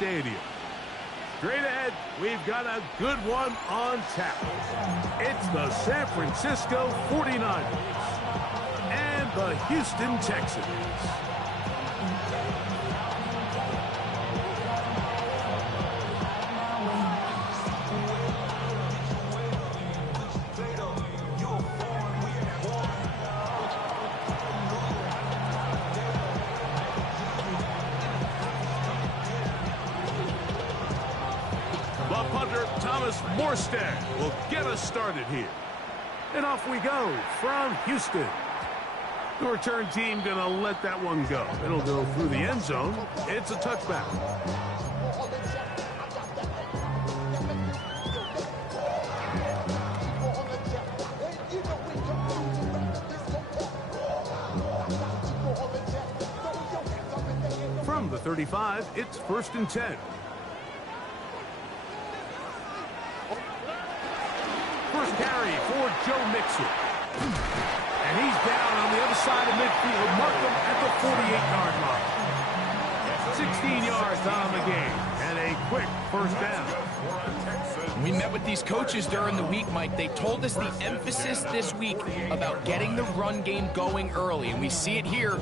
stadium. Straight ahead, we've got a good one on tap. It's the San Francisco 49ers and the Houston Texans. Morstead will get us started here. And off we go from Houston. The return team going to let that one go. It'll go through the end zone. It's a touchback. From the 35, it's 1st and 10. First carry for Joe Mixon. And he's down on the other side of midfield. Mark him at the 48-yard line. 16 yards on the game. And a quick first down. We met with these coaches during the week, Mike. They told us the emphasis this week about getting the run game going early. And we see it here.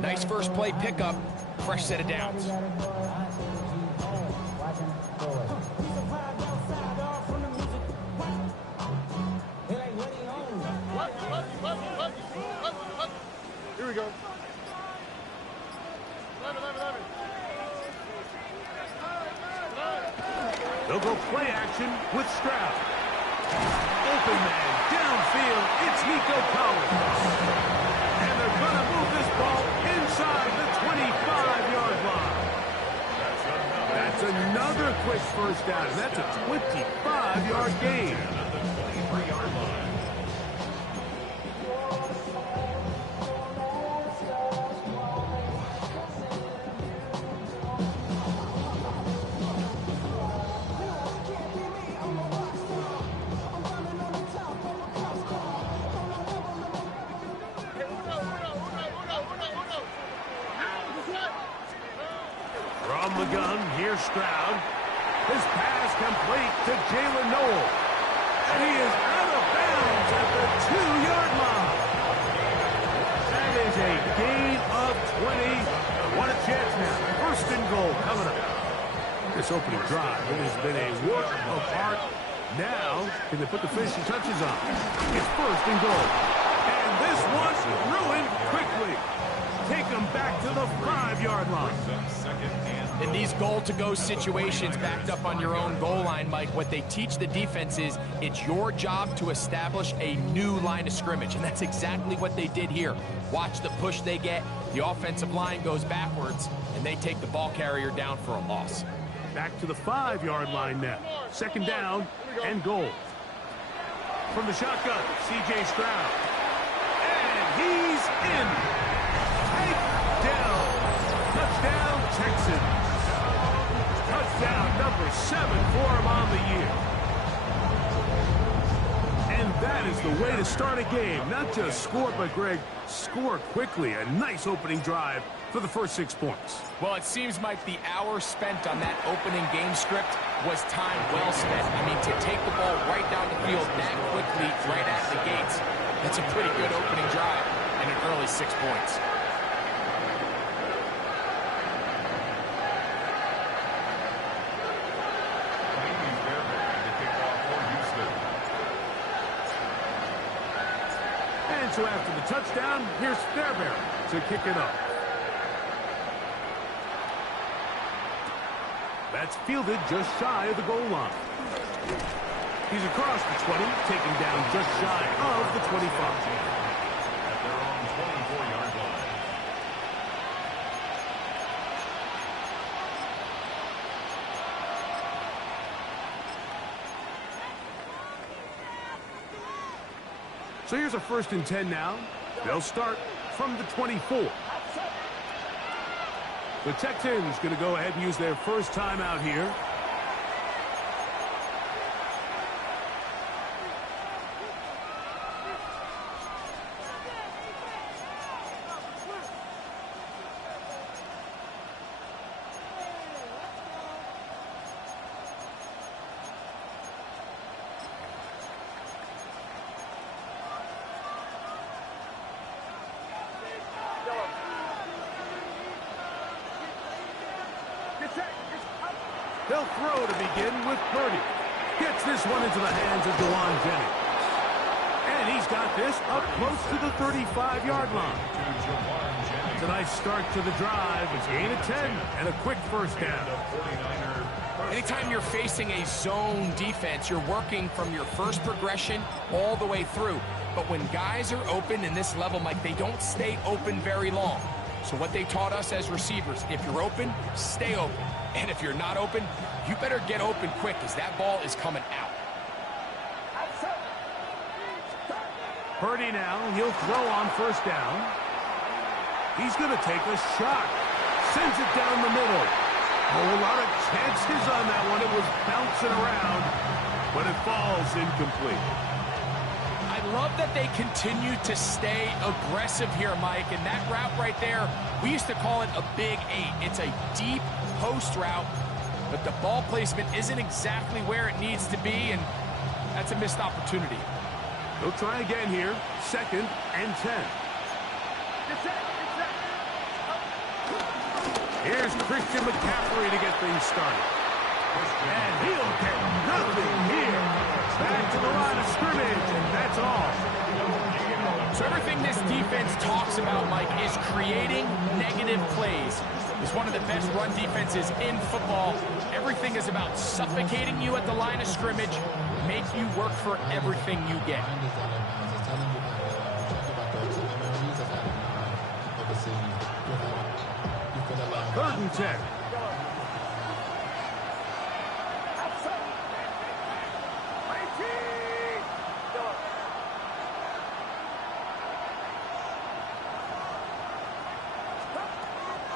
Nice first play pickup. Fresh set of downs. Here we go. They'll go play action with Stroud. Open man, downfield, it's Nico Collins. And they're going to move this ball inside the 25-yard line. That's another quick first down. That's a 25-yard gain. From the gun, here's Stroud. His pass complete to Jalen Noel. And he is out of bounds at the 2-yard line. That is a gain of 20. What a chance now. 1st and goal coming up. This opening drive, it has been a work of art. Now, can they put the finishing touches on? It's 1st and goal. And this one's ruined quickly. Take them back to the 5-yard line. In these goal-to-go situations backed up on your own goal line, Mike, what they teach the defense is it's your job to establish a new line of scrimmage, and that's exactly what they did here. Watch the push they get. The offensive line goes backwards, and they take the ball carrier down for a loss. Back to the 5-yard line now. 2nd down and goal. From the shotgun, C.J. Stroud. And he's in. Takedown. Touchdown, Texans. Touchdown number 7 for him on the year. And that is the way to start a game. Not just score, but, Greg, score quickly. A nice opening drive for the first 6 points. Well, it seems like the hour spent on that opening game script was time well spent. I mean, to take the ball right down the field that quickly right at the gates, that's a pretty good opening drive and an early 6 points. So after the touchdown, here's Fairbairn to kick it up. That's fielded just shy of the goal line. He's across the 20, taken down just shy of the 25. At their own 24-yard line. So here's a 1st and 10 now. They'll start from the 24. The Texans going to go ahead and use their first timeout here. They'll throw to begin with Purdy. Gets this one into the hands of Dewan Jennings. And he's got this up close to the 35-yard line. It's a nice start to the drive. It's gain of 10 and a quick first down. Anytime you're facing a zone defense, you're working from your first progression all the way through. But when guys are open in this level, Mike, they don't stay open very long. So what they taught us as receivers, if you're open, stay open. And if you're not open, you better get open quick as that ball is coming out. Purdy now, he'll throw on first down. He's going to take a shot. Sends it down the middle. A whole lot of chances on that one. It was bouncing around, but it falls incomplete. I love that they continue to stay aggressive here, Mike, and that route right there, we used to call it a big 8. It's a deep post route, but the ball placement isn't exactly where it needs to be, and that's a missed opportunity. They'll try again here. 2nd and 10. Here's Christian McCaffrey to get things started. And he'll get nothing here. Back to the line of scrimmage, and that's all. So everything this defense talks about, Mike, is creating negative plays. It's one of the best run defenses in football. Everything is about suffocating you at the line of scrimmage, make you work for everything you get. 3rd and 10.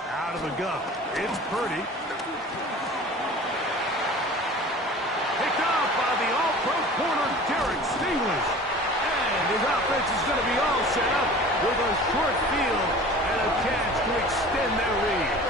Out of the gun. It's Purdy. Picked off by the all-pro corner, Derek Stingley. And his offense is going to be all set up with a short field and a chance to extend their lead.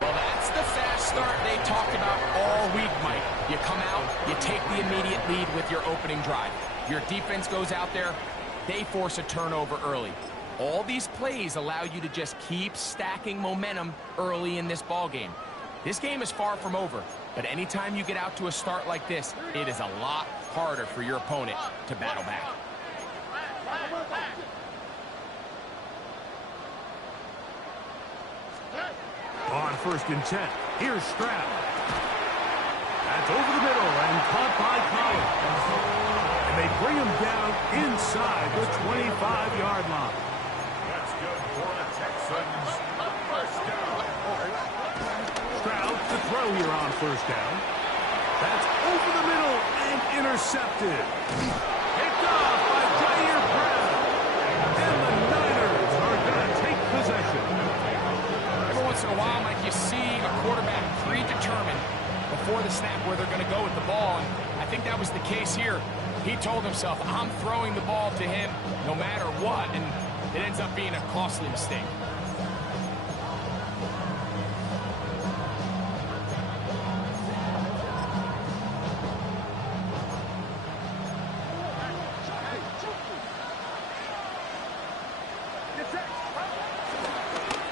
Well, that's the fast start they talked about all week, Mike. You come out, you take the immediate lead with your opening drive. Your defense goes out there, they force a turnover early. All these plays allow you to just keep stacking momentum early in this ball game. This game is far from over, but anytime you get out to a start like this, it is a lot harder for your opponent to battle back. On 1st and 10, here's Stroud. That's over the middle and caught by Collins. And they bring him down inside the 25-yard line. That's good for the Texans. First down. Stroud to throw here on 1st down. That's over the middle and intercepted. Picked off by Jair Brown. And the Niners are going to take possession. Once in a while, Mike, you see a quarterback predetermined before the snap where they're going to go with the ball, and I think that was the case here. He told himself, I'm throwing the ball to him no matter what, and it ends up being a costly mistake.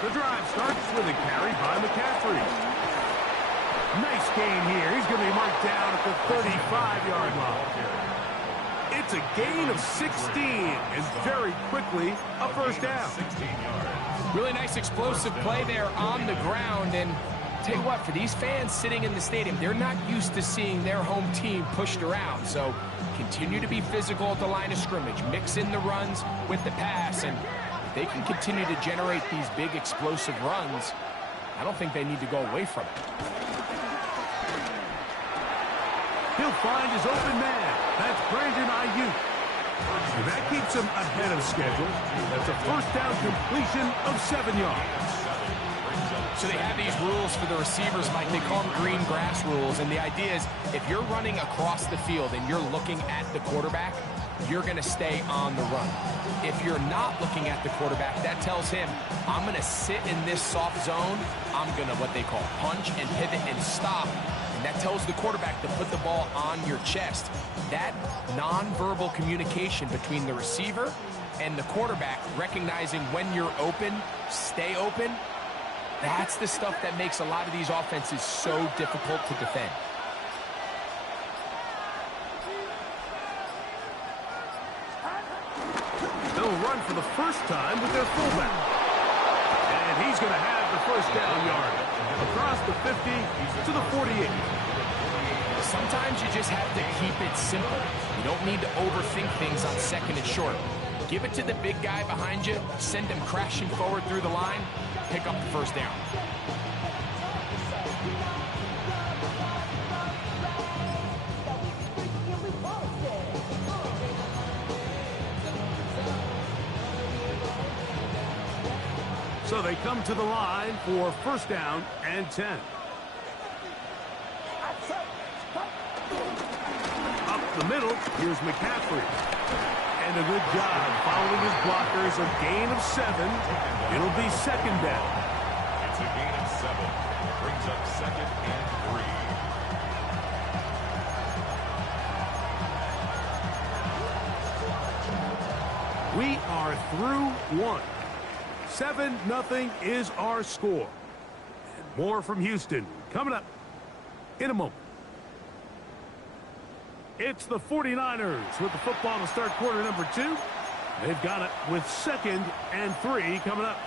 The drive starts with a carry by McCaffrey. Nice gain here. He's going to be marked down at the 35-yard line. It's a gain of 16, and very quickly a first down. 16 yards. Really nice explosive play there on the ground, and tell you what, for these fans sitting in the stadium, they're not used to seeing their home team pushed around, so continue to be physical at the line of scrimmage, mix in the runs with the pass, and if they can continue to generate these big explosive runs, I don't think they need to go away from it. He'll find his open man. That's Brandon Ayuk. And that keeps him ahead of schedule. That's a first down completion of 7 yards. So they have these rules for the receivers, Mike. They call them green grass rules. And the idea is if you're running across the field and you're looking at the quarterback, you're going to stay on the run. If you're not looking at the quarterback, that tells him, I'm going to sit in this soft zone. I'm going to what they call punch and pivot and stop. And that tells the quarterback to put the ball on your chest. That nonverbal communication between the receiver and the quarterback, recognizing when you're open, stay open, that's the stuff that makes a lot of these offenses so difficult to defend. They'll run for the first time with their fullback. And he's going to have the first down yard. Across the 50 to the 48. Sometimes you just have to keep it simple. You don't need to overthink things on second and short. Give it to the big guy behind you, send him crashing forward through the line, pick up the first down. So they come to the line for first down and 10. Up the middle, here's McCaffrey. And a good job following his blockers, a gain of 7. It'll be second down. It's a gain of 7. Brings up second and 3. We are through one. 7-0 is our score. And more from Houston coming up in a moment. It's the 49ers with the football to start quarter number 2. They've got it with second and 3 coming up.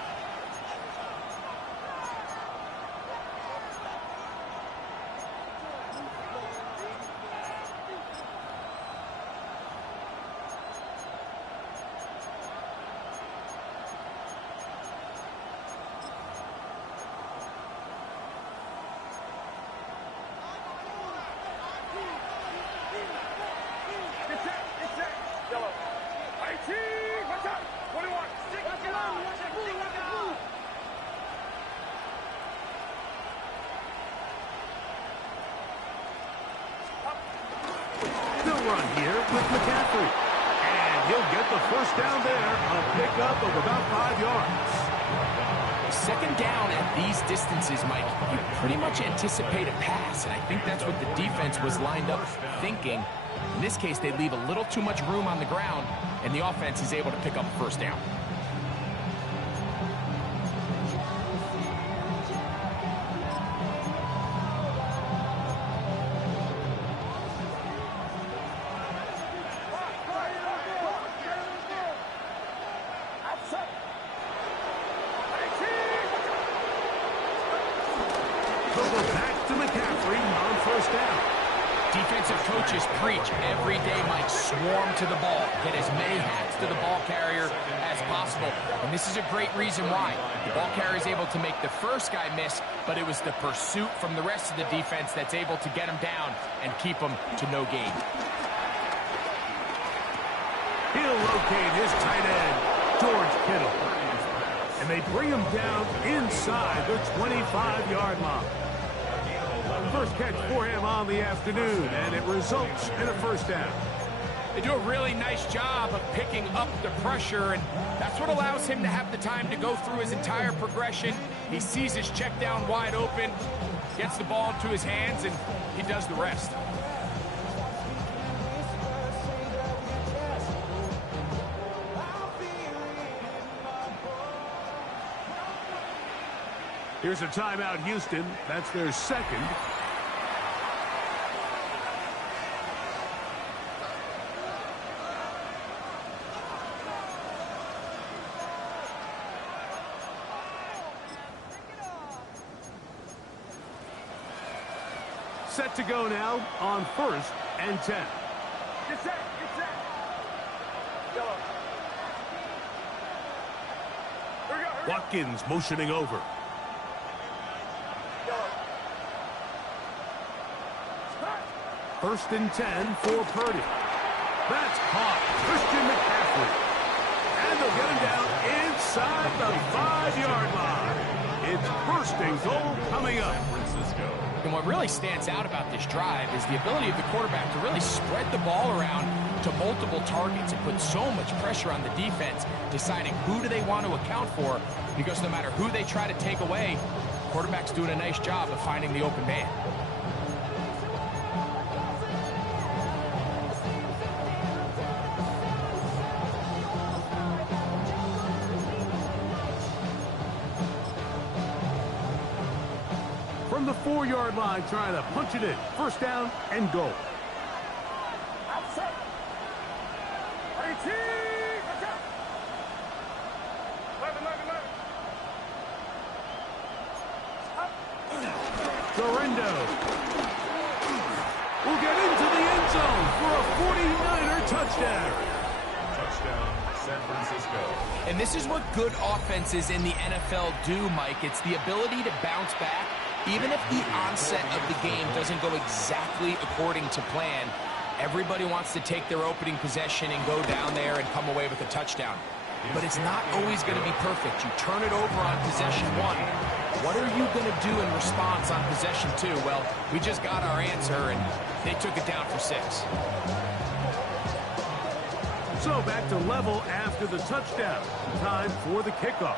Run here with McCaffrey. And he'll get the first down there. A pickup of about 5 yards. Second down at these distances, Mike, you pretty much anticipate a pass, and I think that's what the defense was lined up thinking. In this case, they leave a little too much room on the ground, and the offense is able to pick up a first down. Back to McCaffrey on first down. Defensive coaches preach every day, Mike, swarm to the ball. Get as many hats to the ball carrier as possible. And this is a great reason why. The ball carrier is able to make the first guy miss, but it was the pursuit from the rest of the defense that's able to get him down and keep him to no gain. He'll locate his tight end, George Kittle. And they bring him down inside the 25-yard line. First catch for him on the afternoon, and it results in a first down. They do a really nice job of picking up the pressure, and that's what allows him to have the time to go through his entire progression. He sees his check down wide open, gets the ball into his hands, and he does the rest. Here's a timeout, Houston. That's their second. Set to go now on first and 10. Get set, get set. Yellow. Hurry up, hurry up. Watkins motioning over. First and 10 for Purdy. That's caught. Christian McCaffrey. And they'll get him down inside the 5-yard line. It's first and goal coming up. And what really stands out about this drive is the ability of the quarterback to really spread the ball around to multiple targets and put so much pressure on the defense, deciding who do they want to account for, because no matter who they try to take away, the quarterback's doing a nice job of finding the open man. From the 4-yard line, trying to punch it in. First down and goal. Dorendo will get into the end zone for a 49er touchdown. Touchdown, San Francisco. And this is what good offenses in the NFL do, Mike. It's the ability to bounce back. Even if the onset of the game doesn't go exactly according to plan, everybody wants to take their opening possession and go down there and come away with a touchdown. But it's not always going to be perfect. You turn it over on possession 1. What are you going to do in response on possession 2? Well, we just got our answer, and they took it down for 6. So back to level after the touchdown. Time for the kickoff.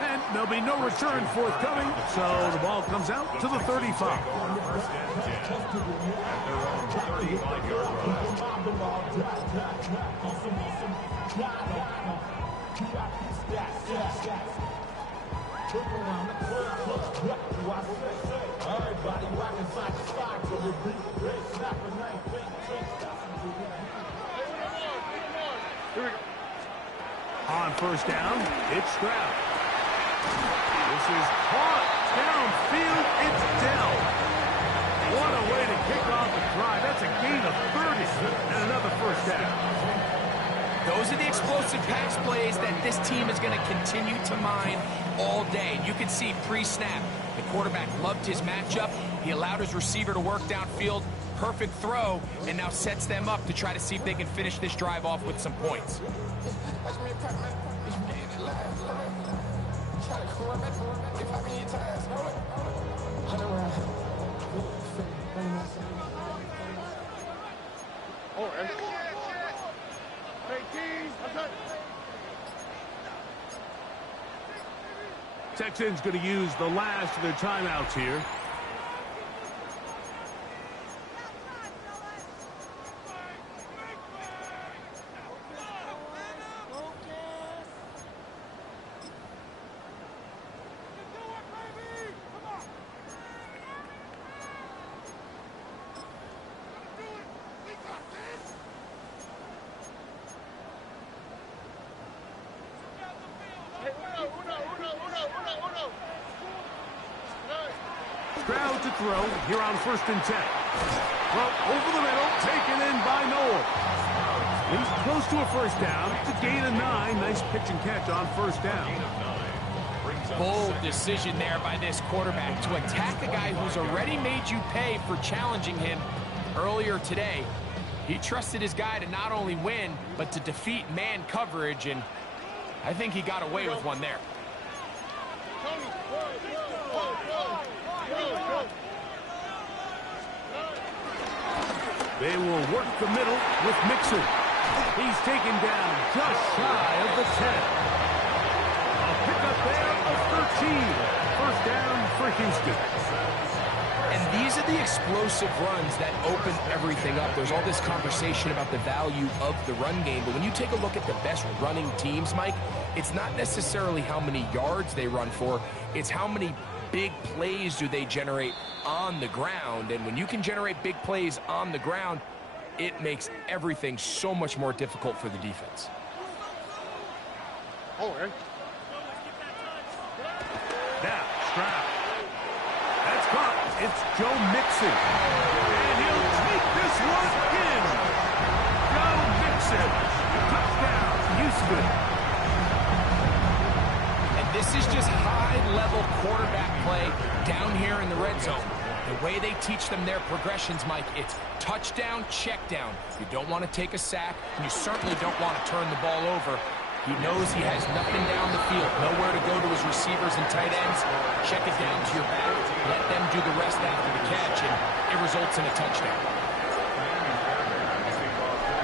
And there'll be no return forthcoming, so the ball comes out to the 35. First and 10 at their own 35-yard line. On first down, it's Stroud. This is caught downfield. It's Dell. What a way to kick off the drive. That's a gain of 30 and another first down. Those are the explosive pass plays that this team is going to continue to mine all day. You can see pre-snap, the quarterback loved his matchup. He allowed his receiver to work downfield. Perfect throw, and now sets them up to try to see if they can finish this drive off with some points. Texans going to use the last of their timeouts here. Stroud to throw here on first and 10. Well, over the middle, taken in by Noel. He's close to a first down. It's a gain of 9. Nice pitch and catch on first down. Bold decision there by this quarterback to attack a guy who's already made you pay for challenging him earlier today. He trusted his guy to not only win, but to defeat man coverage, and I think he got away with one there. They will work the middle with Mixon. He's taken down just shy of the 10. A pickup there of 13. First down for Houston. And these are the explosive runs that open everything up. There's all this conversation about the value of the run game, but when you take a look at the best running teams, Mike, it's not necessarily how many yards they run for, it's how many big plays do they generate on the ground. And when you can generate big plays on the ground, it makes everything so much more difficult for the defense. Now, Stroud. That's caught. It's Joe Mixon. And he'll take this one in. Joe Mixon. Touchdown, Houston. And this is just high-level quarterback play down here in the red zone. The way they teach them their progressions, Mike, it's touchdown, check down. You don't want to take a sack, and you certainly don't want to turn the ball over. He knows he has nothing down the field, nowhere to go to his receivers and tight ends. Check it down to your back, let them do the rest after the catch, and it results in a touchdown.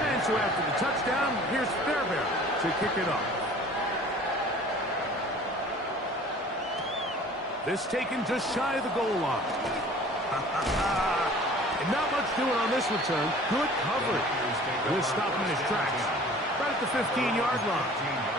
And so after the touchdown, here's Fairbairn to kick it off. This taken just shy of the goal line. And not much doing on this return. Good coverage. We'll stop him in his tracks. Right at the 15-yard line.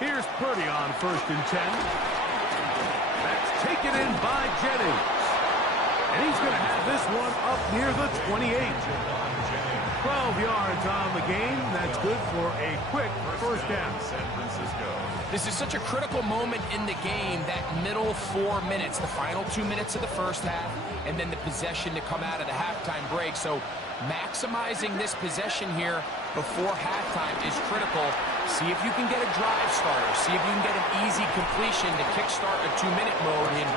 Here's Purdy on 1st and 10. That's taken in by Jennings. And he's going to have this one up near the 28. 12 yards on the game. That's good for a quick first down. This is such a critical moment in the game, that middle 4 minutes, the final 2 minutes of the first half, and then the possession to come out of the halftime break. So maximizing this possession here before halftime is critical. See if you can get a drive starter. See if you can get an easy completion to kickstart a 2-minute mode. And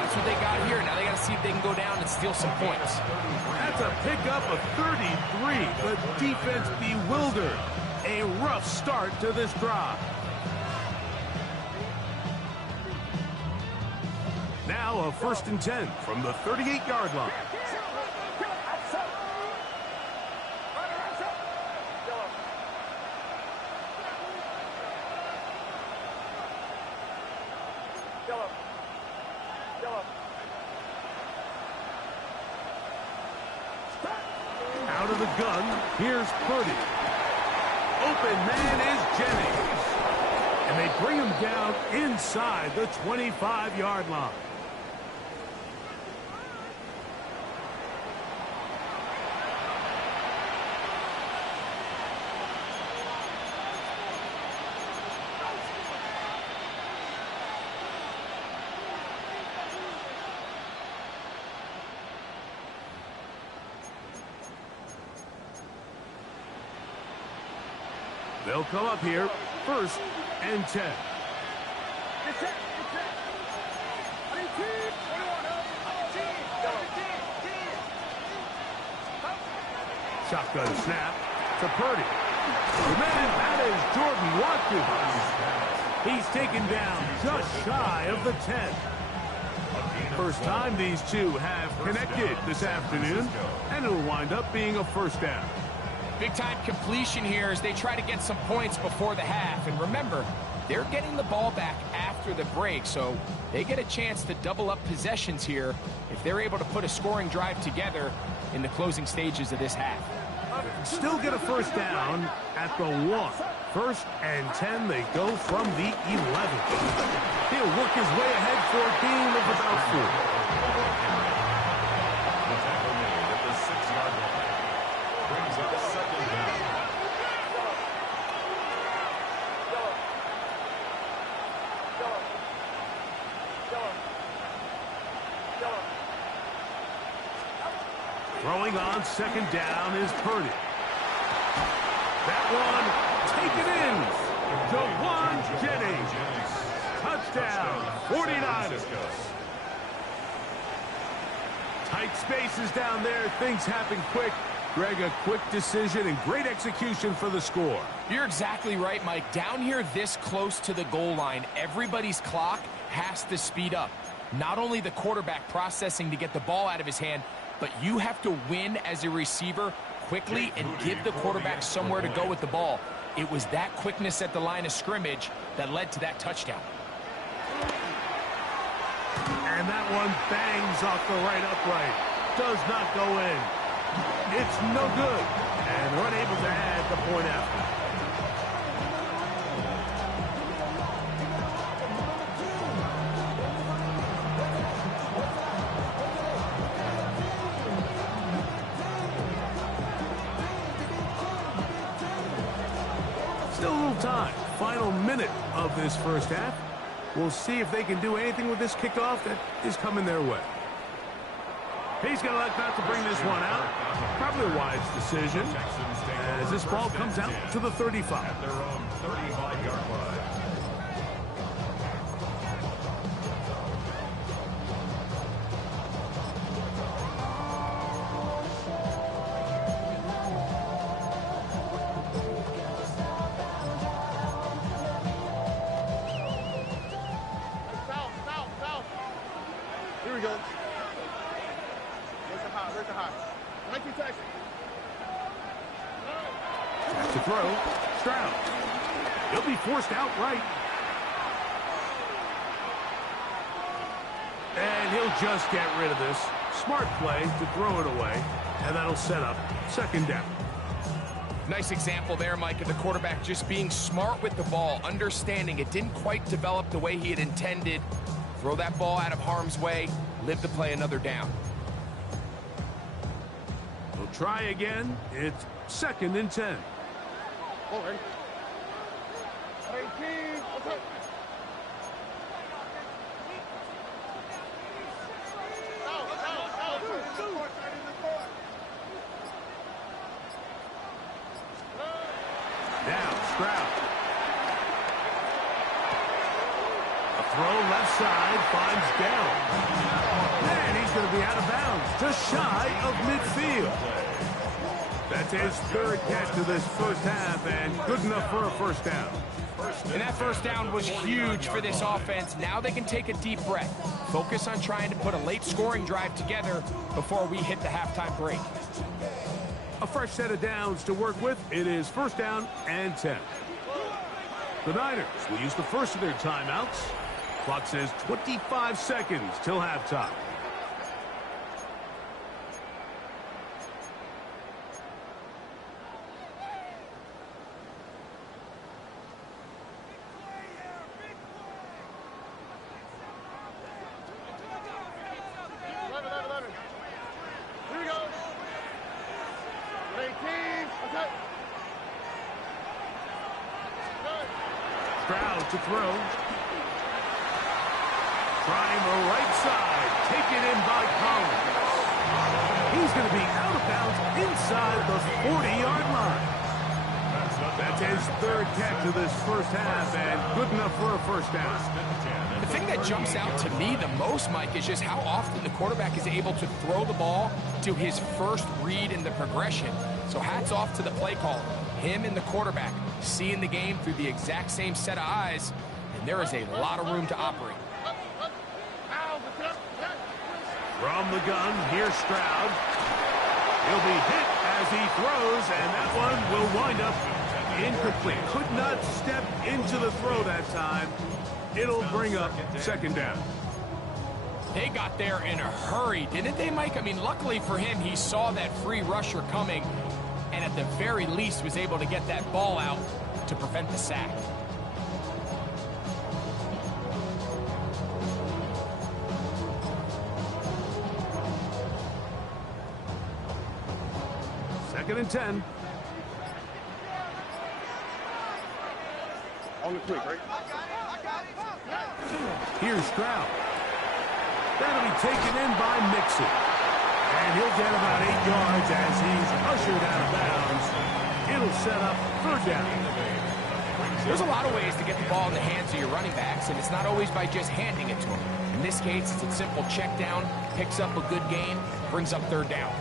that's what they got here. Now they got to see if they can go down and steal some points. That's a pickup of 33. The defense bewildered. A rough start to this drive. Now a 1st and 10 from the 38-yard line. Out of the gun, here's Purdy. Open man is Jennings. And they bring him down inside the 25-yard line. They'll come up here, 1st and 10. Shotgun snap to Purdy. Man, that is Jordan Watkins. He's taken down just shy of the 10. First time these two have connected this afternoon, and it'll wind up being a first down. Big-time completion here as they try to get some points before the half. And remember, they're getting the ball back after the break, so they get a chance to double up possessions here if they're able to put a scoring drive together in the closing stages of this half. Still get a first down at the 1. 1st and 10, they go from the 11. He'll work his way ahead for a gain of about 4. Throwing on 2nd down is Purdy. That one taken in. Jawan Jennings. Touchdown, 49ers. Tight spaces down there. Things happen quick. Greg, a quick decision and great execution for the score. You're exactly right, Mike. Down here this close to the goal line, everybody's clock has to speed up. Not only the quarterback processing to get the ball out of his hand, but you have to win as a receiver quickly and give the quarterback somewhere to go with the ball. It was that quickness at the line of scrimmage that led to that touchdown. And And that one bangs off the right upright. Does not go in. It's no good. And they're unable to add the point after. Still a little time. Final minute of this first half. We'll see if they can do anything with this kickoff that is coming their way. He's going to elect not to bring this one out. Probably a wise decision as this ball comes out to the 35. At their own 35-yard line. Here we go. Where's the high? Where's the high? 19 seconds. Back to throw. Stroud. He'll be forced outright. And he'll just get rid of this. Smart play to throw it away. And that'll set up second down. Nice example there, Mike, of the quarterback just being smart with the ball, understanding it didn't quite develop the way he had intended. Throw that ball out of harm's way, live to play another down. We'll try again. It's second and 10. Oh, ready? 18. Okay. Down, Stroud. A throw left side, finds down. And he's going to be out of bounds, just shy of midfield. That's his third catch of this first half, and good enough for a first down. And that first down was huge for this offense. Now they can take a deep breath. Focus on trying to put a late scoring drive together before we hit the halftime break. A fresh set of downs to work with. It is first down and 10. The Niners will use the first of their timeouts. Clock says 25 seconds till halftime. Here we go. 18. Okay. Stroud to throw. Trying the right side. Taken in by Collins. He's going to be out of bounds inside the 40-yard line. That's his third catch of this first half, and good enough for a first down. The thing that jumps out to me the most, Mike, is just how often the quarterback is able to throw the ball to his first read in the progression. So hats off to the play caller. Him and the quarterback seeing the game through the exact same set of eyes, and there is a lot of room to operate. From the gun, here's Stroud. He'll be hit as he throws, and that one will wind up incomplete. Could not step into the throw that time. It'll bring up second down. They got there in a hurry, didn't they, Mike? I mean, luckily for him, he saw that free rusher coming, and at the very least was able to get that ball out to prevent the sack. Second and 10. On the quick, right? Here's Stroud. That'll be taken in by Mixon. And he'll get about 8 yards as he's ushered out of bounds. It'll set up third down. There's a lot of ways to get the ball in the hands of your running backs, and it's not always by just handing it to them. In this case, it's a simple check down, picks up a good gain, brings up third down.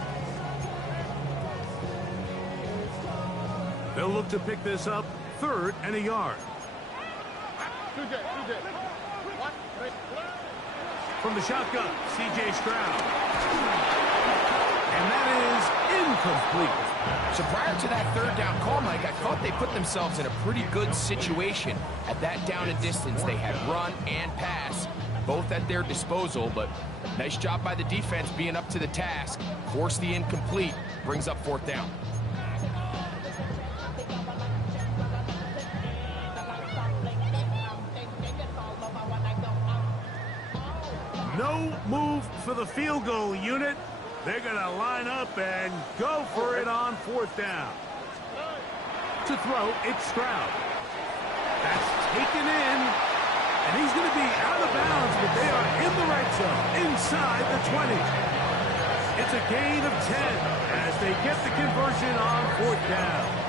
They'll look to pick this up third and a yard. From the shotgun, C.J. Stroud. And that is incomplete. So prior to that third down call, Mike, I thought they put themselves in a pretty good situation at that down and distance. They had run and pass both at their disposal, but nice job by the defense being up to the task. Force the incomplete, brings up fourth down. No move for the field goal unit. They're going to line up and go for it on fourth down. To throw, it's Stroud. That's taken in, and he's going to be out of bounds, but they are in the red zone, inside the 20. It's a gain of 10 as they get the conversion on fourth down.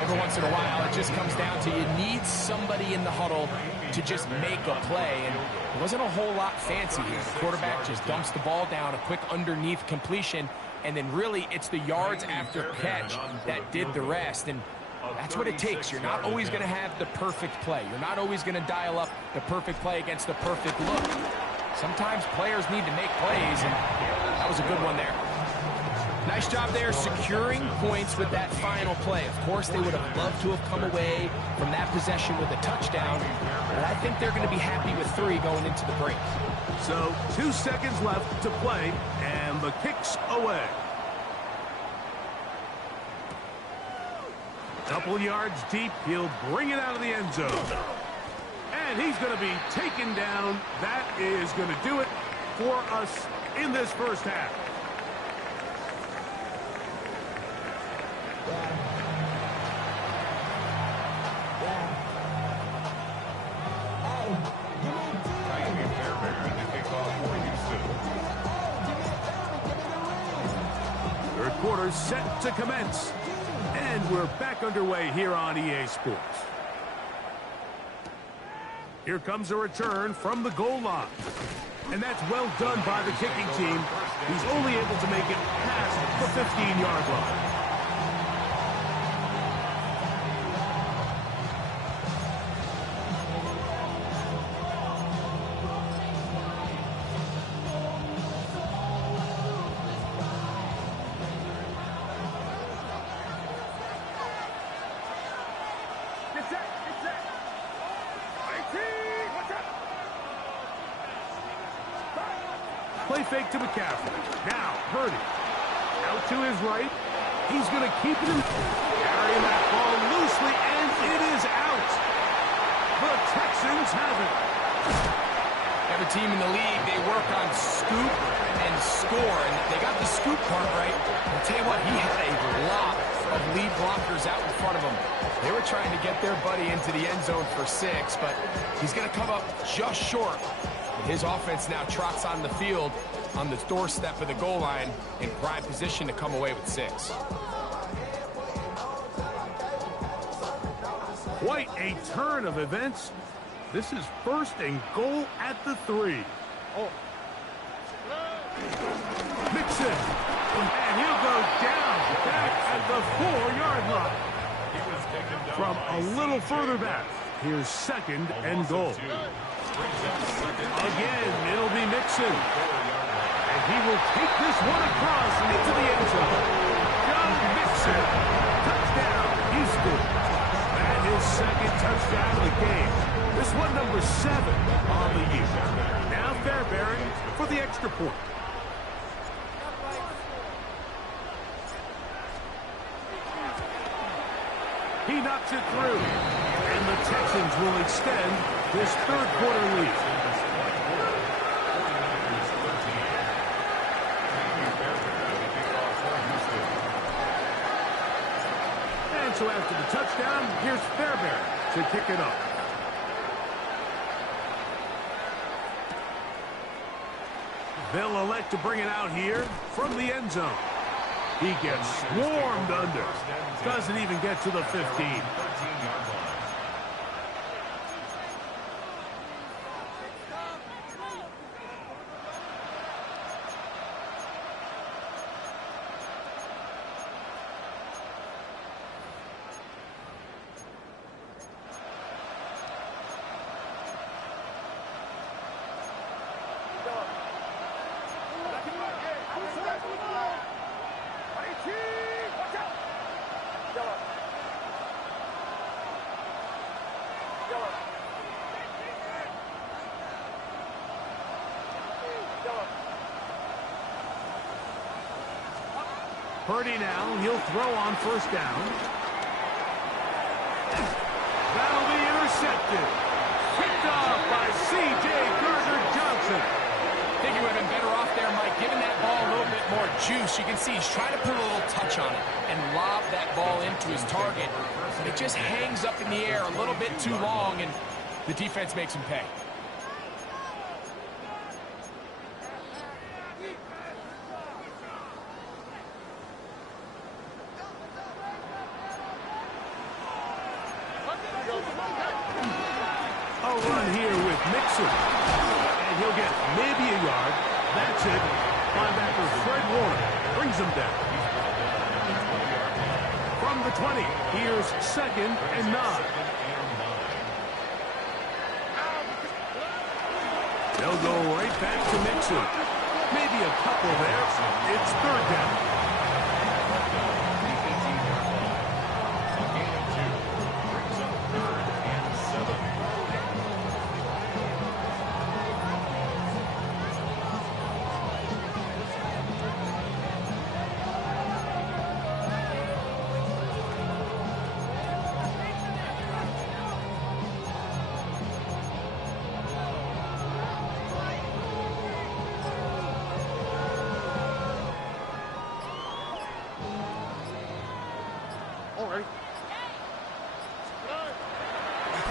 Every once in a while, it just comes down to you need somebody in the huddle to just make a play, and it wasn't a whole lot fancy here. The quarterback just dumps the ball down, a quick underneath completion, and then really it's the yards after catch that did the rest, and that's what it takes. You're not always going to have the perfect play. You're not always going to dial up the perfect play against the perfect look. Sometimes players need to make plays, and that was a good one there. Nice job there securing points with that final play. Of course, they would have loved to have come away from that possession with a touchdown, but I think they're going to be happy with 3 going into the break. So 2 seconds left to play, and the kick's away. Couple yards deep, he'll bring it out of the end zone. And he's going to be taken down. That is going to do it for us in this first half. Third quarter set to commence. And we're back underway here on EA Sports. Here comes a return from the goal line. And that's well done by the kicking team. He's only able to make it past the 15-yard line. Play fake to McCaffrey. Now, Purdy. Out to his right. He's going to keep it in. Carrying that ball loosely, and it is out. The Texans have it. Every team in the league, they work on scoop and score, and they got the scoop part right. I'll tell you what, he had a lot of lead blockers out in front of him. They were trying to get their buddy into the end zone for 6, but he's going to come up just short. His offense now trots on the field on the doorstep of the goal line in prime position to come away with 6. Quite a turn of events. This is first and goal at the 3. Mixon. And he'll go down back at the 4-yard line. From a little further back, here's second and goal. Again, it'll be Mixon. And he will take this one across into the end zone. John Mixon. Touchdown, Houston. That is second touchdown of the game. This one number 7 on the year. Now Fairbairn for the extra point. He knocks it through. And the Texans will extend this third quarter lead. And so after the touchdown, here's Fairbairn to kick it up. They'll elect to bring it out here from the end zone. He gets swarmed under. Doesn't even get to the 15. Purdy now, he'll throw on first down. That'll be intercepted. Picked off by C.J. Gardner-Johnson. I think he would have been better off there, Mike, giving that ball a little bit more juice. You can see he's trying to put a little touch on it and lob that ball into his target. It just hangs up in the air a little bit too long, and the defense makes him pay. A run here with Mixon. And he'll get maybe a yard. That's it. Linebacker Fred Warner brings him down. From the 20, here's 2nd and 9. They'll go right back to Mixon. Maybe a couple there. It's 3rd down.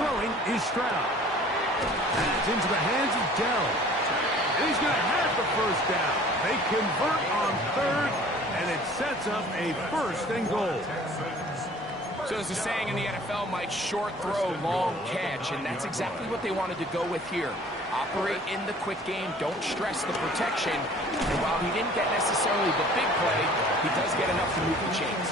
Throwing is Stroud. That's into the hands of Dell. And he's going to have the first down. They convert on 3rd, and it sets up a 1st and goal. So as the saying in the NFL, Mike, short throw, long catch, and that's exactly what they wanted to go with here. Operate in the quick game, don't stress the protection. And while he didn't get necessarily the big play, he does get enough to move the chains.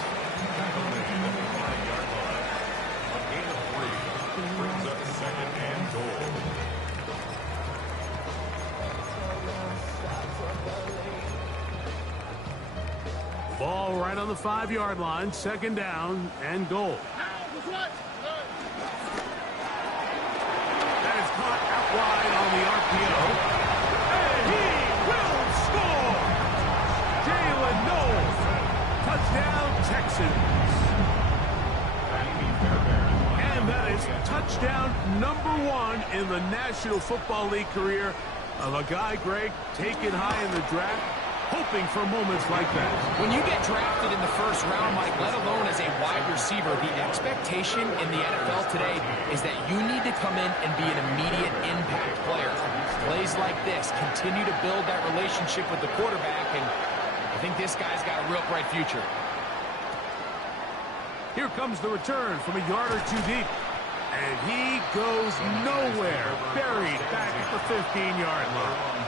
Ball right on the 5-yard line, 2nd down and goal. That is caught out wide on the RPO. And he will score! Jalen Knowles, touchdown Texans. And that is touchdown number 1 in the National Football League career of a guy, Greg, taken high in the draft, hoping for moments like that. When you get drafted in the 1st round, Mike, let alone as a wide receiver, the expectation in the NFL today is that you need to come in and be an immediate impact player. Plays like this continue to build that relationship with the quarterback, and I think this guy's got a real bright future. Here comes the return from a yard or 2 deep. And he goes nowhere. Buried back at the 15-yard line.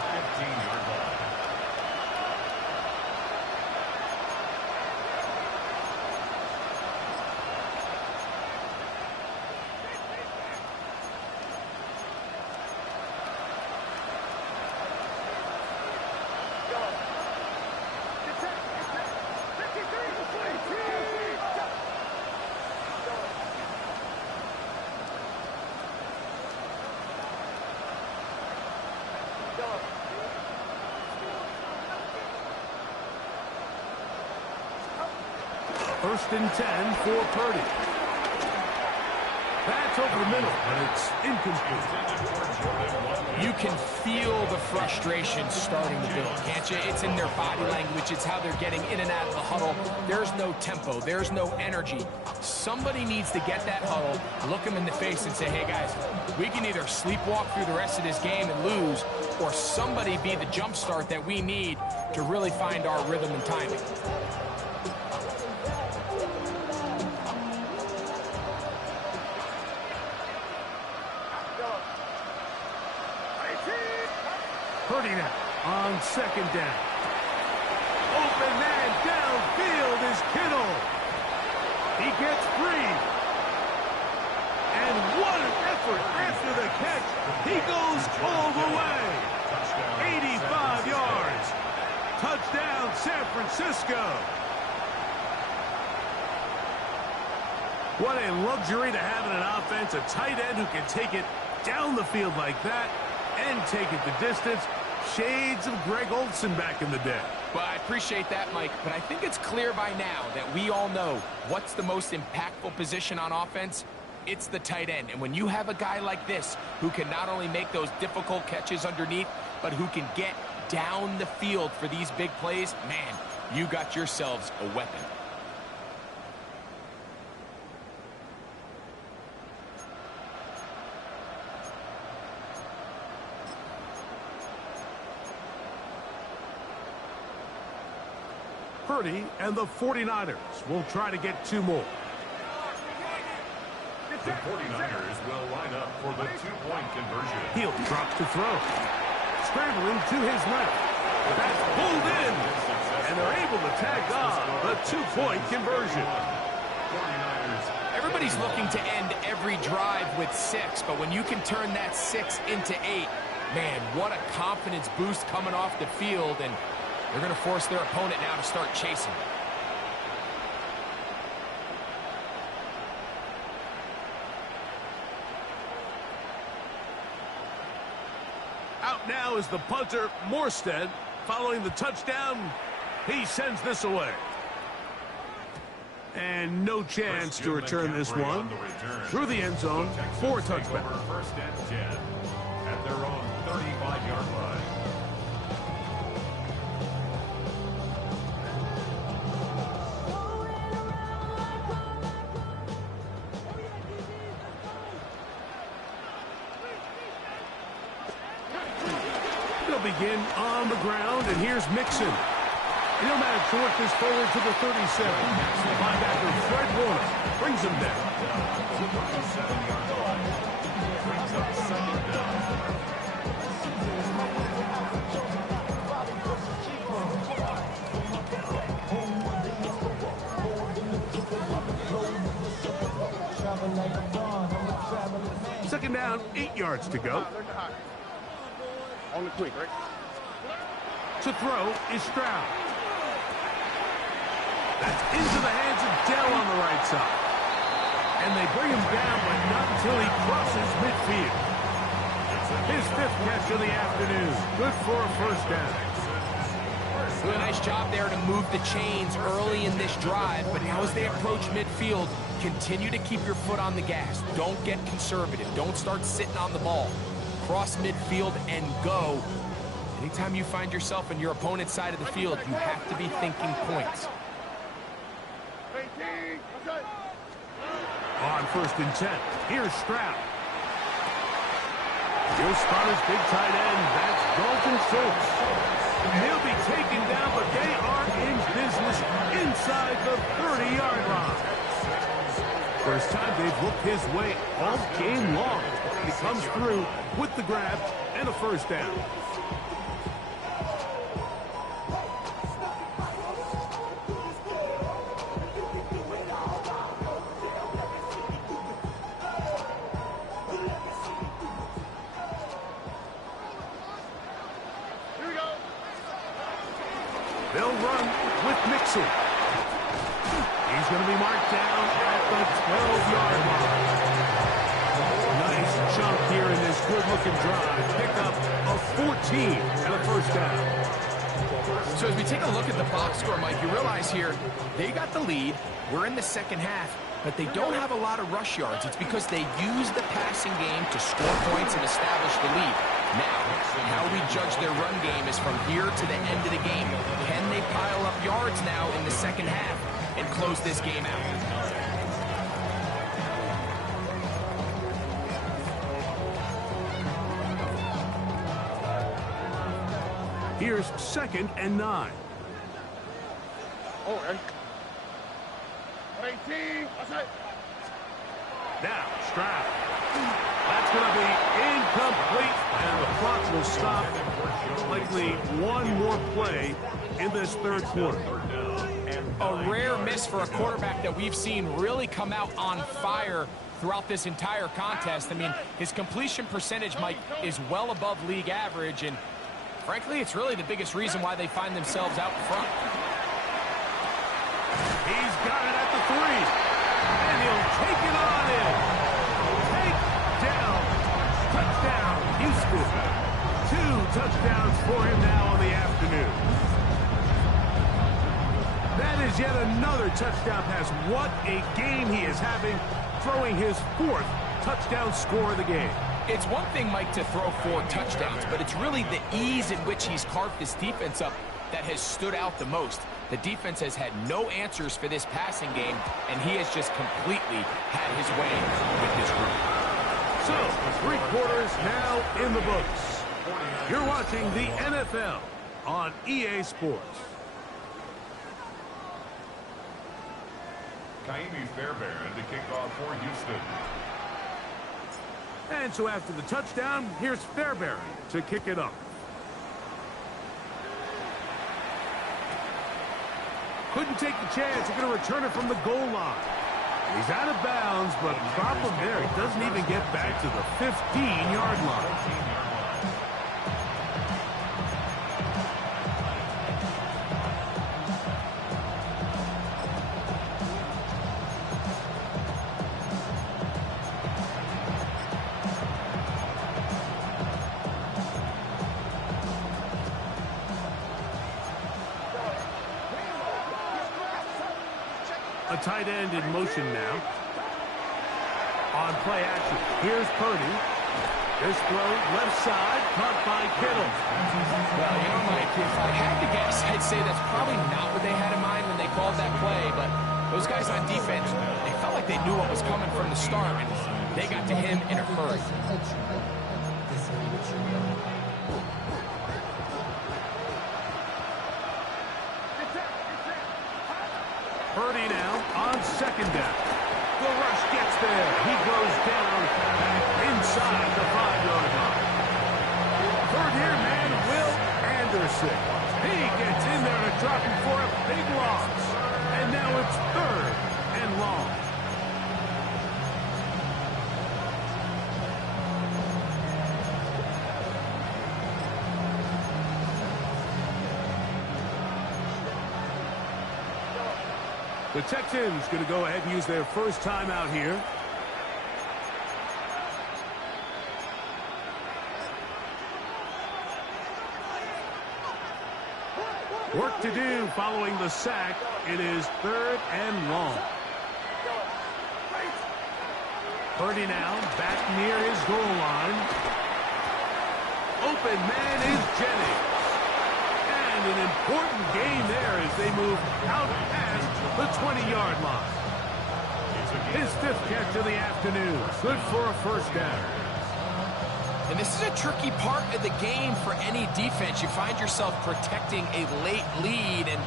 First and 10 for Purdy. That's over the middle, but it's incomplete. You can feel the frustration starting to build, can't you? It's in their body language. It's how they're getting in and out of the huddle. There's no tempo. There's no energy. Somebody needs to get that huddle, look them in the face and say, hey, guys, we can either sleepwalk through the rest of this game and lose, or somebody be the jump start that we need to really find our rhythm and timing. Purdy now on 2nd down. Open man downfield is Kittle. He gets free. And what an effort after the catch. He goes all the way. 85 yards. Touchdown, San Francisco. What a luxury to have in an offense. A tight end who can take it down the field like that and take it the distance. Shades of Greg Olson back in the day. Well, I appreciate that, Mike, but I think it's clear by now that we all know what's the most impactful position on offense. It's the tight end. And when you have a guy like this who can not only make those difficult catches underneath, but who can get down the field for these big plays, man, you got yourselves a weapon. Purdy and the 49ers will try to get 2 more. The 49ers will line up for the 2-point conversion. Heel drops to throw. Scrambling to his left. That's pulled in. And they're able to tag on the 2-point conversion. 49ers. Everybody's looking to end every drive with 6, but when you can turn that 6 into 8, man, what a confidence boost coming off the field, and they're going to force their opponent now to start chasing. Out now is the punter, Morstead. Following the touchdown, he sends this away. And no chance to return this one. Through the end zone for a touchback. First and 10 at their own 35-yard line. They'll begin on the ground, and here's Mixon. He'll manage to work this forward to the 37. Linebacker Fred Warner brings him down. Brings up second down. Second down, 8 yards to go. On the quick, right? To throw is Stroud. That's into the hands of Dell on the right side. And they bring him down, but not until he crosses midfield. His 5th catch of the afternoon. Good for a first down. Really nice job there to move the chains early in this drive, but now as they approach midfield, continue to keep your foot on the gas. Don't get conservative. Don't start sitting on the ball. Cross midfield and go. Anytime you find yourself on your opponent's side of the field, you have to be thinking points. On 1st and 10, here's Stroud. He'll spot his big tight end. That's Dalton Schultz. He'll be taken down, but they are in business inside the 30-yard line. First time they've looked his way all game long. He comes through with the grab and a first down. They'll run with Mixon. He's going to be marked down at the 12-yard line. Nice chunk here in this good-looking drive. Pick up a 14 and a first down. So as we take a look at the box score, Mike, you realize here they got the lead. We're in the second half, but they don't have a lot of rush yards. It's because they use the passing game to score points and establish the lead. Now, how we judge their run game is from here to the end of the game. Can they pile up yards now in the second half and close this game out? Here's 2nd and 9. Oh, and 18. That's it. Now, Stroud. That's going to be incomplete, and the clock will stop. Likely one more play in this 3rd quarter. A rare miss for a quarterback that we've seen really come out on fire throughout this entire contest. I mean, his completion percentage, Mike, is well above league average, and frankly, it's really the biggest reason why they find themselves out front. He's got it at the 3, and he'll take it on in. Take down. Touchdown, Houston. 2 touchdowns for him now on the afternoon. That is yet another touchdown pass. What a game he is having, throwing his 4th touchdown score of the game. It's one thing, Mike, to throw 4 touchdowns, but it's really the ease in which he's carved this defense up that has stood out the most. The defense has had no answers for this passing game, and he has just completely had his way with his group. So, 3 quarters now in the books. You're watching the NFL on EA Sports. Kaimi Fairbairn to kick off for Houston. And so after the touchdown, here's Fairbairn to kick it off. Couldn't take the chance. He's going to return it from the goal line. He's out of bounds, but problem there, he doesn't even get back to the 15-yard line. A tight end in motion now. On play action, here's Purdy. This throw, left side, caught by Kittle. Well, you know, Mike, if I had to guess, I'd say that's probably not what they had in mind when they called that play, but those guys on defense, they felt like they knew what was coming from the start, and they got to him in a hurry. Purdy now on 2nd down. The rush gets there. He goes down back inside the 5-yard line. Third here, man, Will Anderson. He gets in there to drop him for a big loss. And now it's 3rd and long. The Texans going to go ahead and use their first timeout here. Work to do following the sack. It is 3rd and long. Purdy now back near his goal line. Open man is Jennings. And an important gain there as they move out past the 20-yard line. His 5th catch of the afternoon. Good for a first down. And this is a tricky part of the game for any defense. You find yourself protecting a late lead, and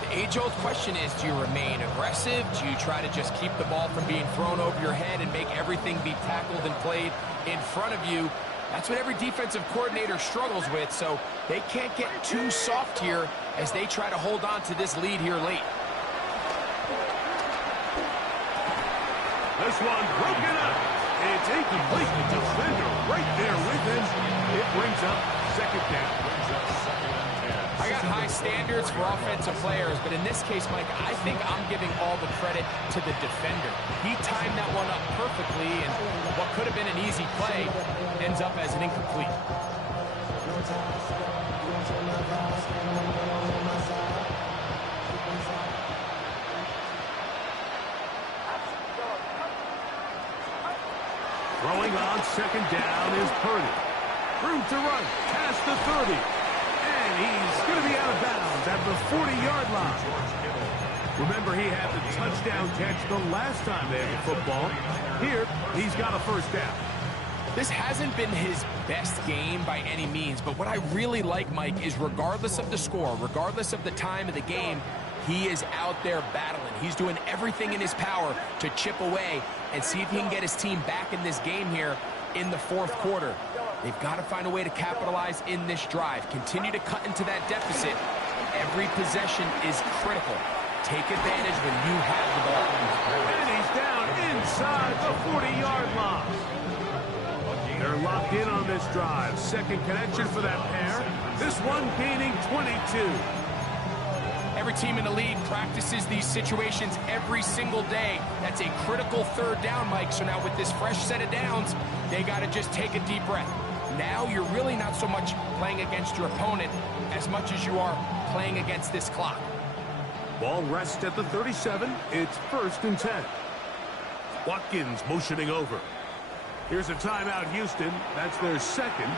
the age-old question is, do you remain aggressive? Do you try to just keep the ball from being thrown over your head and make everything be tackled and played in front of you? That's what every defensive coordinator struggles with, so they can't get too soft here as they try to hold on to this lead here late. This one broken up. It's incomplete. The defender right there with him. It brings up 2nd down. I got high standards for offensive players, but in this case, Mike, I think I'm giving all the credit to the defender. He timed that one up perfectly, and what could have been an easy play ends up as an incomplete. Throwing on 2nd down is Purdy. Room to run past the 30. And he's going to be out of bounds at the 40-yard line. Remember, he had the touchdown catch the last time they had the football. Here, he's got a first down. This hasn't been his best game by any means, but what I really like, Mike, is regardless of the score, regardless of the time of the game, he is out there battling. He's doing everything in his power to chip away and see if he can get his team back in this game here in the 4th quarter. They've got to find a way to capitalize in this drive. Continue to cut into that deficit. Every possession is critical. Take advantage when you have the ball. And he's down inside the 40-yard line. They're locked in on this drive. 2nd connection for that pair. This one gaining 22. Every team in the league practices these situations every single day. That's a critical 3rd down, Mike. So now with this fresh set of downs, they got to just take a deep breath. Now you're really not so much playing against your opponent as much as you are playing against this clock. Ball rests at the 37. It's 1st and 10. Watkins motioning over. Here's a timeout, Houston. That's their second.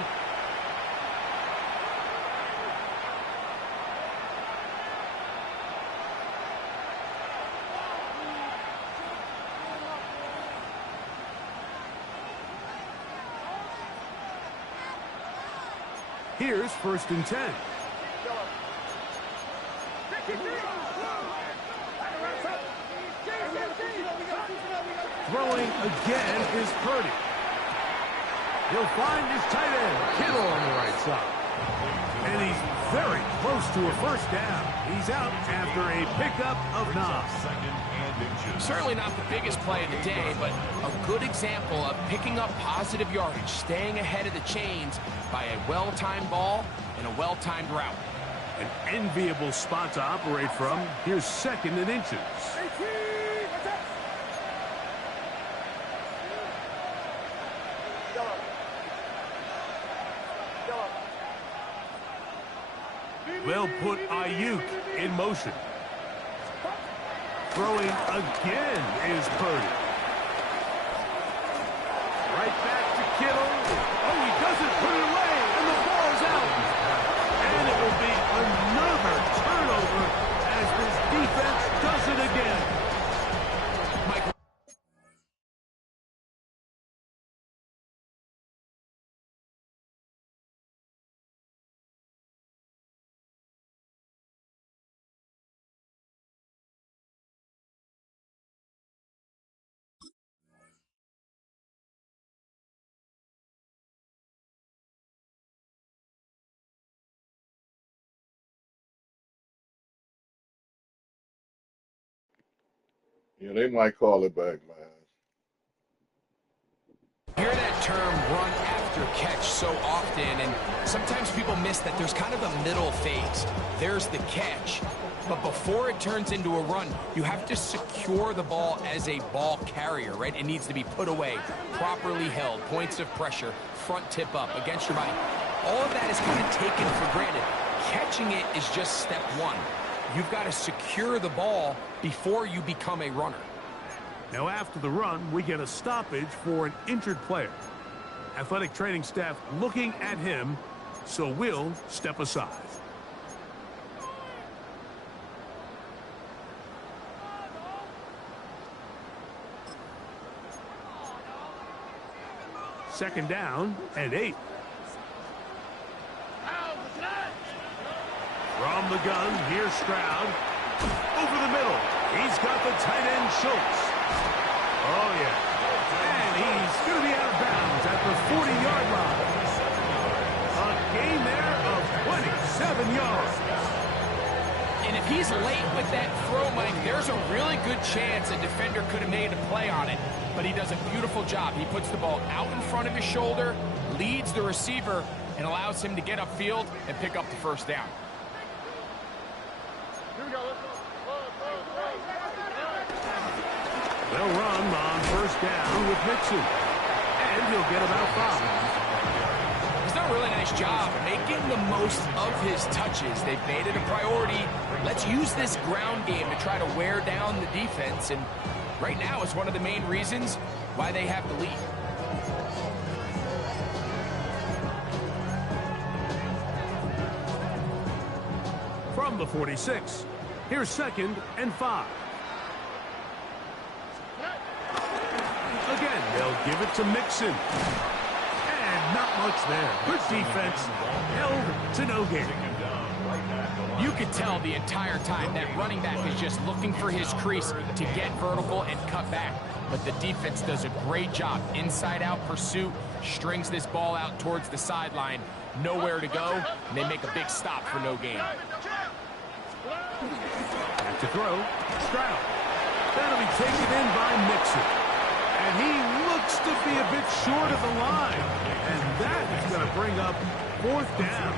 Here's 1st and 10. Throwing again is Purdy. He'll find his tight end, Kittle, on the right side. And he's very close to a 1st down. He's out after a pickup of 9. Certainly not the biggest play of the day, but a good example of picking up positive yardage, staying ahead of the chains by a well-timed ball and a well-timed route. An enviable spot to operate from. Here's 2nd and inches. They'll put Ayuk in motion. Throwing again is Purdy. Right back to Kittle. Oh, he doesn't put it away, and the ball's out. And it will be another turnover as this defense does it again. Mike. Yeah, they might call it back, man. You hear that term run after catch so often, and sometimes people miss that there's kind of a middle phase. There's the catch, but before it turns into a run, you have to secure the ball as a ball carrier, right? It needs to be put away, properly held, points of pressure, front tip up against your body. All of that is kind of taken for granted. Catching it is just step one. You've got to secure the ball before you become a runner. Now after the run, we get a stoppage for an injured player. Athletic training staff looking at him, so we'll step aside. Second down and 8. From the gun, here's Stroud. Over the middle. He's got the tight end, Schultz. Oh, yeah. And he's going to be out of bounds at the 40-yard line. A gain there of 27 yards. And if he's late with that throw, Mike, there's a really good chance a defender could have made a play on it. But he does a beautiful job. He puts the ball out in front of his shoulder, leads the receiver, and allows him to get upfield and pick up the 1st down. They'll run on 1st down with Mixon. And he'll get about 5. He's done a really nice job making the most of his touches. They've made it a priority. Let's use this ground game to try to wear down the defense. And right now it's one of the main reasons why they have the lead. From the 46, here's 2nd and 5. Again, they'll give it to Mixon. And not much there. Good defense. Held to no gain. You could tell the entire time that running back is just looking for his crease to get vertical and cut back. But the defense does a great job. Inside-out pursuit, strings this ball out towards the sideline. Nowhere to go, and they make a big stop for no gain. Back to throw. Stroud. That'll be taken in by Mixon. And he looks to be a bit short of the line. And that is going to bring up 4th down.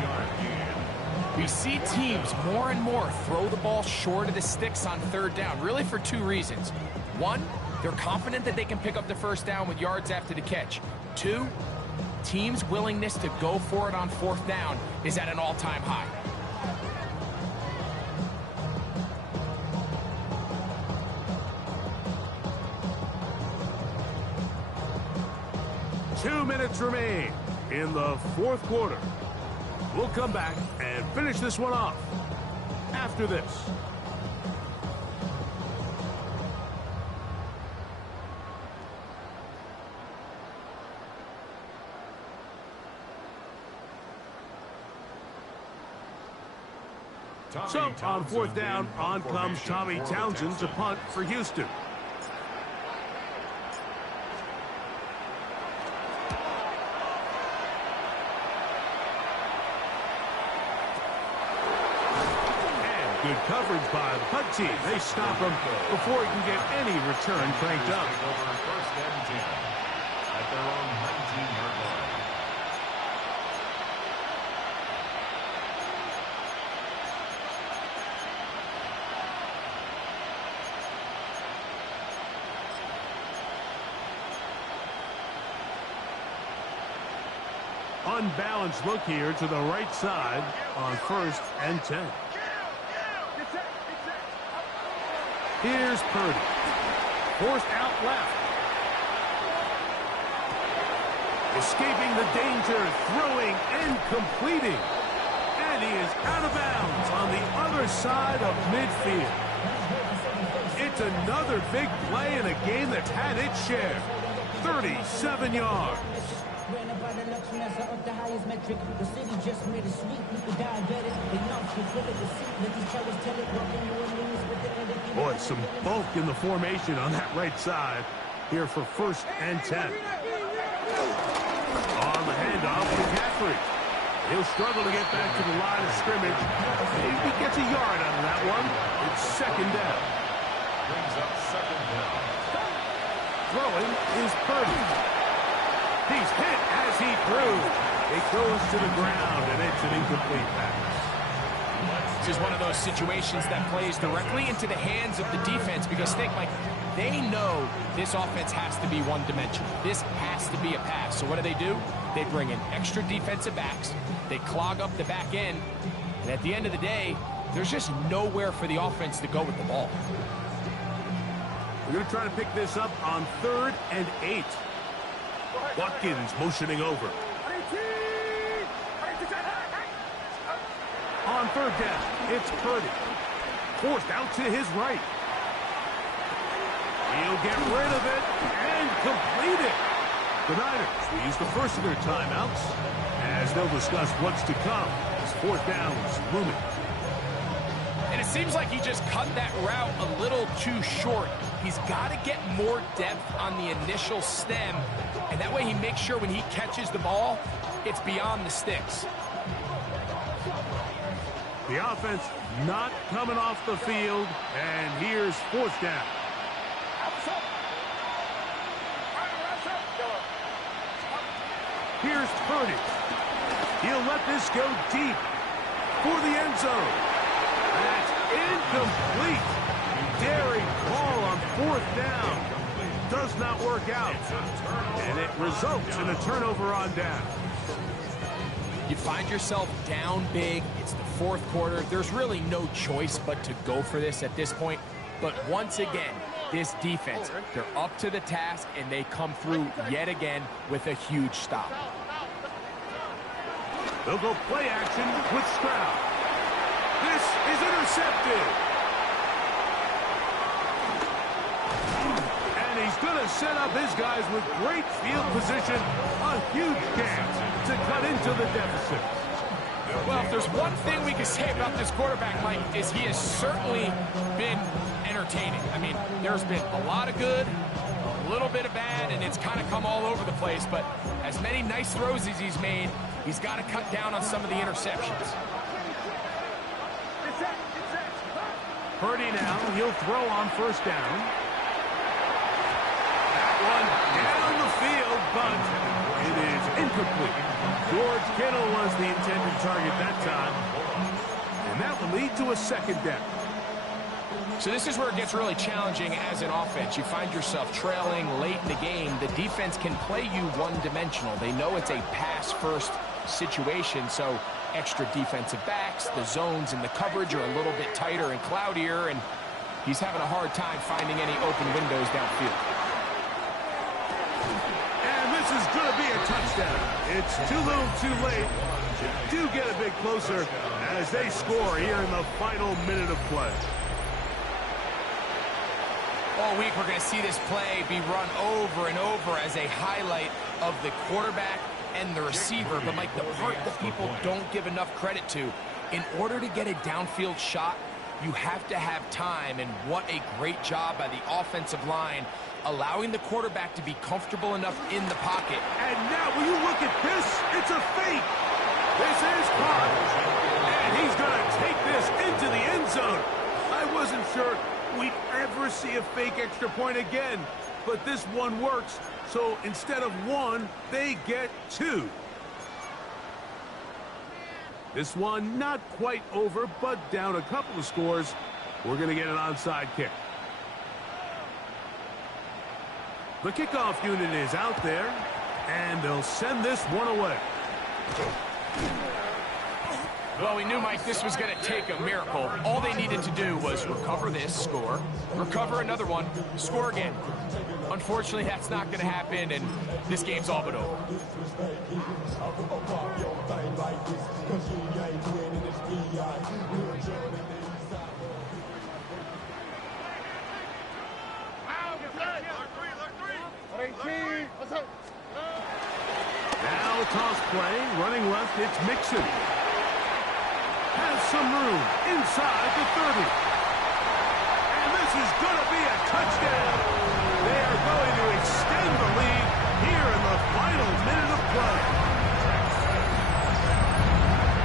We see teams more and more throw the ball short of the sticks on 3rd down, really for 2 reasons. 1, they're confident that they can pick up the 1st down with yards after the catch. 2, team's willingness to go for it on 4th down is at an all-time high. Two minutes remain in the 4th quarter. We'll come back and finish this one off after this. So, on 4th down, on comes Tommy Townsend to punt for Houston. And good coverage by the punt team. They stop him before he can get any return cranked up. Over 1st and 10 at their own 19-yard line. Unbalanced look here to the right side on 1st and 10. Here's Purdy. Forced out left. Escaping the danger, throwing and completing. And he is out of bounds on the other side of midfield. It's another big play in a game that's had its share. 37 yards. Boy, some bulk in the formation on that right side here for 1st and 10. On the handoff to McCaffrey. He'll struggle to get back to the line of scrimmage. Maybe he gets a yard out of that one. It's 2nd down. Brings up 2nd down. Throwing is Purdy. He's hit as he threw. It goes to the ground, and it's an incomplete pass. This is one of those situations that plays directly into the hands of the defense because think, like, they know this offense has to be one-dimensional. This has to be a pass. So what do? They bring in extra defensive backs. They clog up the back end. And at the end of the day, there's just nowhere for the offense to go with the ball. We're going to try to pick this up on 3rd and 8. Watkins motioning over. On 3rd down, it's Purdy. Forced out to his right. He'll get rid of it and complete it. The Niners will use the first of their timeouts as they'll discuss what's to come as 4th down is looming. And it seems like he just cut that route a little too short. He's got to get more depth on the initial stem, and that way he makes sure when he catches the ball, it's beyond the sticks. The offense not coming off the field, and here's 4th down. Here's Purdy. He'll let this go deep for the end zone. That's incomplete. Daring ball on 4th down. Does not work out. And it results in a turnover on down. You find yourself down big. It's the 4th quarter. There's really no choice but to go for this at this point. But once again, this defense, they're up to the task, and they come through yet again with a huge stop. They'll go play action with Stroud. This is intercepted. And he's going to set up his guys with great field position. A huge chance to cut into the deficit. Well, if there's one thing we can say about this quarterback, Mike, is he has certainly been entertaining. I mean, there's been a lot of good, a little bit of bad, and it's kind of come all over the place. But as many nice throws as he's made, he's got to cut down on some of the interceptions. Purdy now, he'll throw on 1st down. That one down the field, but it is incomplete. George Kittle was the intended target that time. And that will lead to a 2nd down. So this is where it gets really challenging as an offense. You find yourself trailing late in the game. The defense can play you one-dimensional. They know it's a pass-first situation, so extra defensive backs, the zones and the coverage are a little bit tighter and cloudier, and he's having a hard time finding any open windows downfield. And this is going to be a touchdown. It's too little too late. Do get a bit closer as they score here in the final minute of play. All week, we're going to see this play be run over and over as a highlight of the quarterback and the receiver. But, Mike, the part that people don't give enough credit to, in order to get a downfield shot, you have to have time. And what a great job by the offensive line, allowing the quarterback to be comfortable enough in the pocket. And now, will you look at this? It's a fake. This is caught. And he's going to take this into the end zone. I wasn't sure we'd ever see a fake extra point again, but this one works, so instead of one, they get two. This one not quite over, but down a couple of scores. We're going to get an onside kick. The kickoff unit is out there, and they'll send this one away. Well, we knew, Mike, this was going to take a miracle. All they needed to do was recover this, score, recover another one, score again. Unfortunately, that's not going to happen, and this game's all but over. Now toss play, running left, it's Mixon. Has some room inside the 30. And this is going to be a touchdown. They are going to extend the lead here in the final minute of play.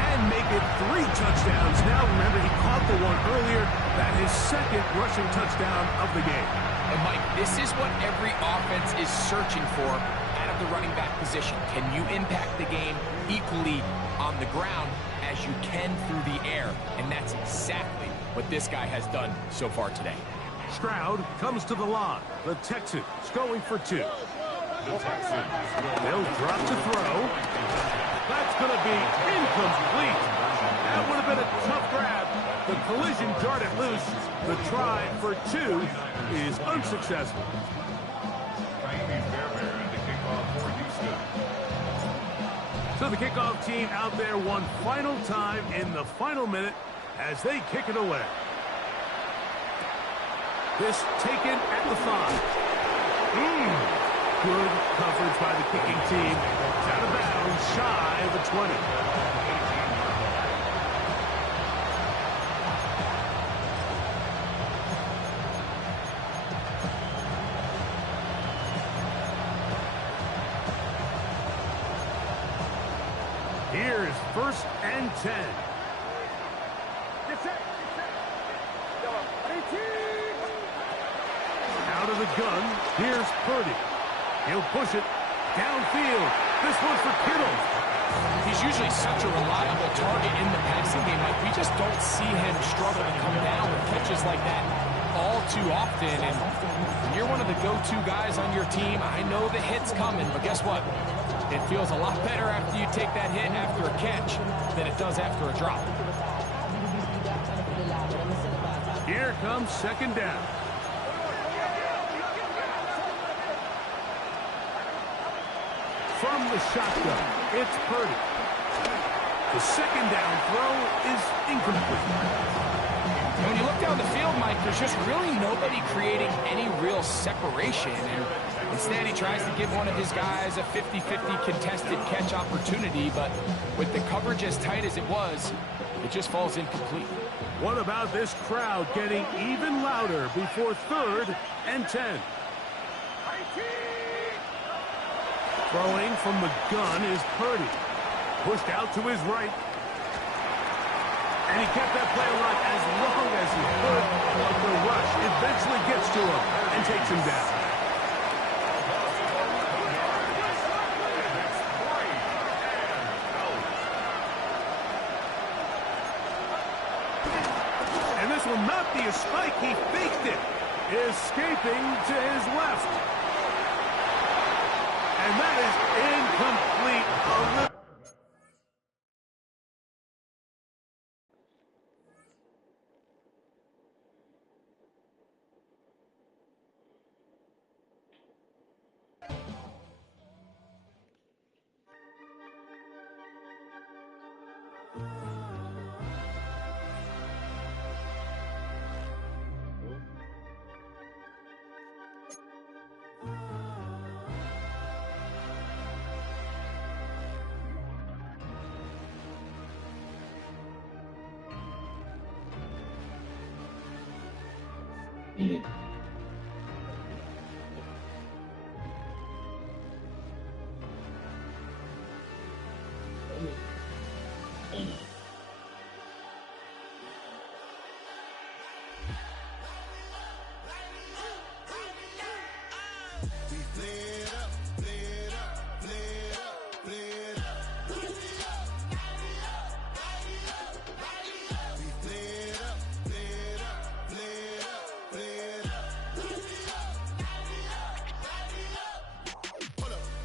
And make it 3 touchdowns. Now remember, he caught the one earlier. That is second rushing touchdown of the game. And Mike, this is what every offense is searching for out of the running back position. Can you impact the game equally on the ground as you can through the air? And that's exactly what this guy has done so far today. Stroud comes to the line. The Texans going for 2. They'll drop to throw. That's going to be incomplete. That would have been a tough grab. The collision darted loose. The try for 2 is unsuccessful. So the kickoff team out there one final time in the final minute as they kick it away. This taken at the 5. Good coverage by the kicking team. It's out of bounds, shy of the 20. Here's 1st and 10. Out of the gun, here's Purdy. He'll push it downfield. This one for Kittle. He's usually such a reliable target in the passing game. Like, we just don't see him struggle to come down with catches like that all too often. And when you're one of the go-to guys on your team, I know the hit's coming, but guess what? It feels a lot better after you take that hit after a catch than it does after a drop. Here comes 2nd down. From the shotgun, it's Purdy. The 2nd down throw is incomplete. When you look down the field, Mike, there's just really nobody creating any real separation. And instead, he tries to give one of his guys a 50-50 contested catch opportunity. But with the coverage as tight as it was, it just falls incomplete. What about this crowd getting even louder before 3rd and 10? Throwing from the gun is Purdy. Pushed out to his right. And he kept that play alive as long as he could. But the rush eventually gets to him and takes him down. And This will not be a strike. He faked it. Escaping to his left. And that is incomplete.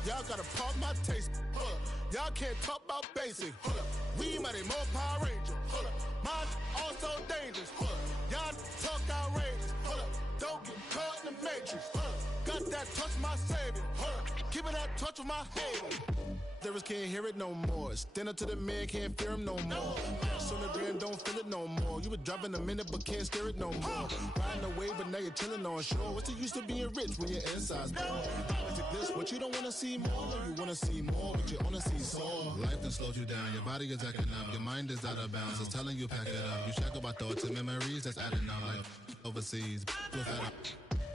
Y'all gotta pump my taste. Y'all can't talk about basic. We mighty more Power Ranger. Mine also dangerous. Y'all talk outrageous. Don't get caught in the matrix. Got that touch of my savior. Give me that touch of my haters. There can't hear it no more. Stand up to the man, can't fear him no more. So the gram don't feel it no more. You been driving a minute but can't steer it no more. Riding away but now you're chilling on shore. What's the use of being rich when your inside's poor? This what you don't wanna see more. You wanna see more but you wanna see sore. Life done slowed you down. Your body is acting up. Your mind is out of bounds. It's telling you pack it up. You shackle by thoughts and memories that's adding up. Like overseas.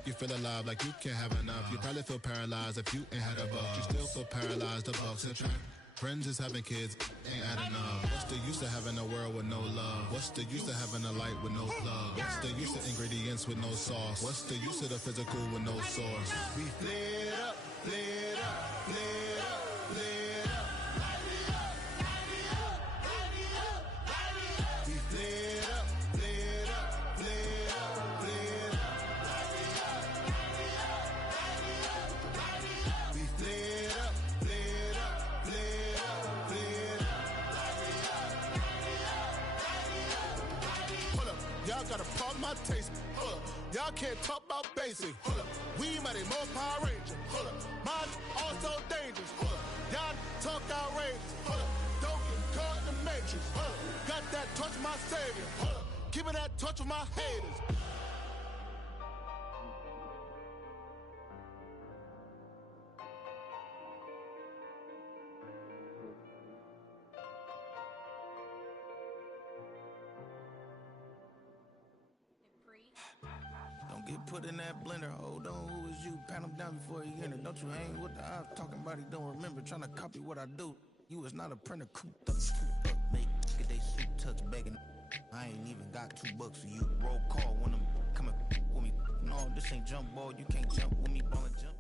You feel alive like you can't have enough. You probably feel paralyzed if you ain't had a buck. You still feel paralyzed, the bucks and track. Friends is having kids, ain't adding up. What's the use of having a world with no love? What's the use of having a light with no plug? What's the use of ingredients with no sauce? What's the use of the physical with no source? We flared up, flared up, flared up, flared up. We flared up, flared up, flared up, flared up. We flared up, flared up, flared up, flared up. Hold up, y'all gotta pump my taste. Hold up, y'all can't talk about basic. Hold up, we mighty more Power Ranger. Hold up, mine also dangerous. Hold up, y'all talk outrageous. Hold up, don't get caught in the matrix. Hold up, got that touch of my savior. Hold up, give me that touch of my haters. Don't get put in that blender. Hold on, who is you? Pat him down before he enter. Don't you hang with the ops talking about he don't remember. Trying to copy what I do. You is not a printer. Cooped up, scooped up, make get they suit touch begging. I ain't even got $2 for you. Roll call when I'm coming with me. No, this ain't jump ball. You can't jump with me. Ball and jump.